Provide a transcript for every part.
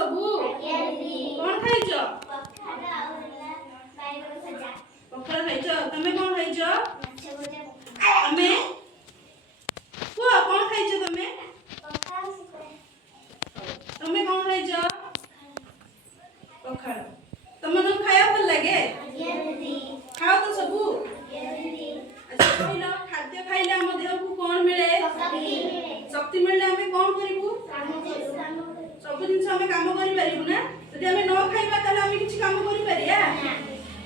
सबू कौन खाइछ पखाड़ खाइछ तमे कौन खाइछ तमे को कौन खाइछ तमे तमे कौन खाइछ पखाड़ तमन खाया भल लागे खाओ तो सबू अच्छा कहलो खाद्य खाइले हम देह को कौन मिले शक्ति मिले हमें कौन करिवु सब दिन से हमें काम करि परिबु ना यदि हमें न खाइबा ताले हमें किछि काम करि परिया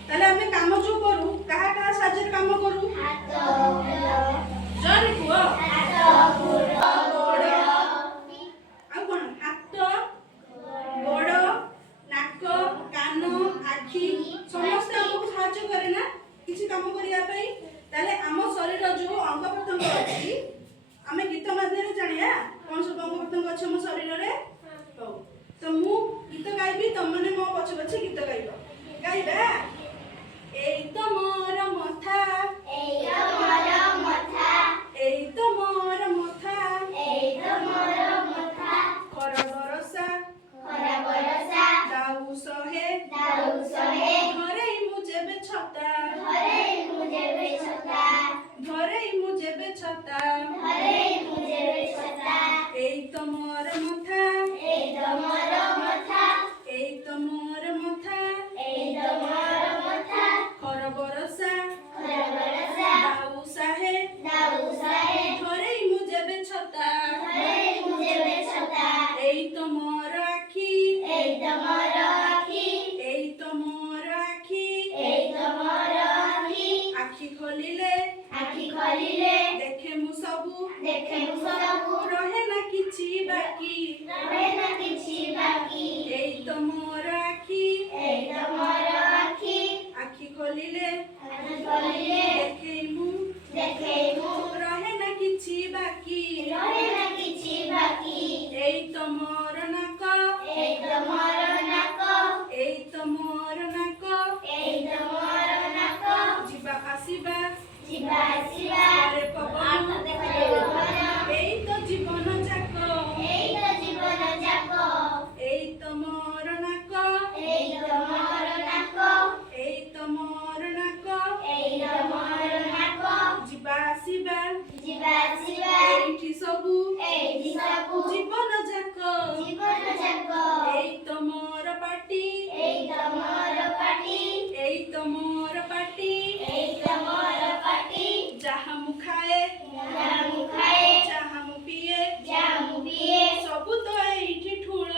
ताले हमें काम जो करू कहा कहा साजर काम करू जरी को हाथ गोड़ आ कोन हाथ गोड़ नाक कान आखि समस्त हमको साहाय्य करे ना किछि काम करिया पई ताले हम शरीर जो अंग प्रत्यंग अछि हमें गीत माध्यम जानिया कौन सब अंग प्रत्यंग अछि हम शरीर रे तो मु गीत गाइबी तुम माने मो पछे पछे गीत गाइबो गाइबा एई तो मोर मथा एई तो मोर मथा खरा बरसा दाऊ सहे घरे मु जेबे छता एई तो मोर मथा खरा बरसा दाऊ सहे घरे मु जेबे छता एई तो मोर आखी आखी खोलिले देखे मु सबू रहे ना किछि बाकी एई तो मोर आखी आखी खोलिले देखे मु रहे ना किछि बाकी एई तो मोर नाक जिबा आसीबा रे पवन एई तो जीवन जाक एई तो मोर नाक जिबा आसीबा एठी सबू जीवन जाक एई तो मोर पाटी जहाँ मु खाए जहाँ मु पिए सबू तो एठी ठुल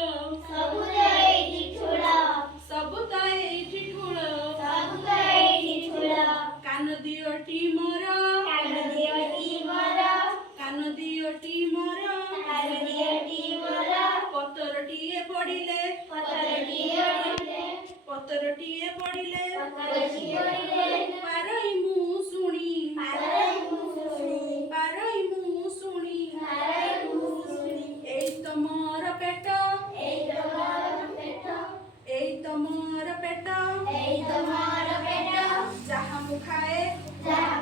कान दियोटी मोर पतरटिए पड़िले पारई मु शुणी एई तो मोर पेट जहाँ मु खाए जहाँ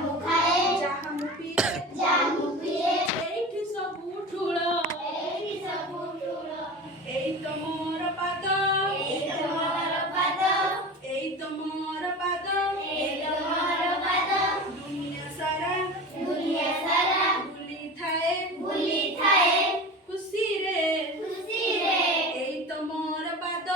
मु पिए एठी सबू ठुल एई तो मोर पाद दुनिया सारा बुली थाए खुशी रे एई तो मोर पाद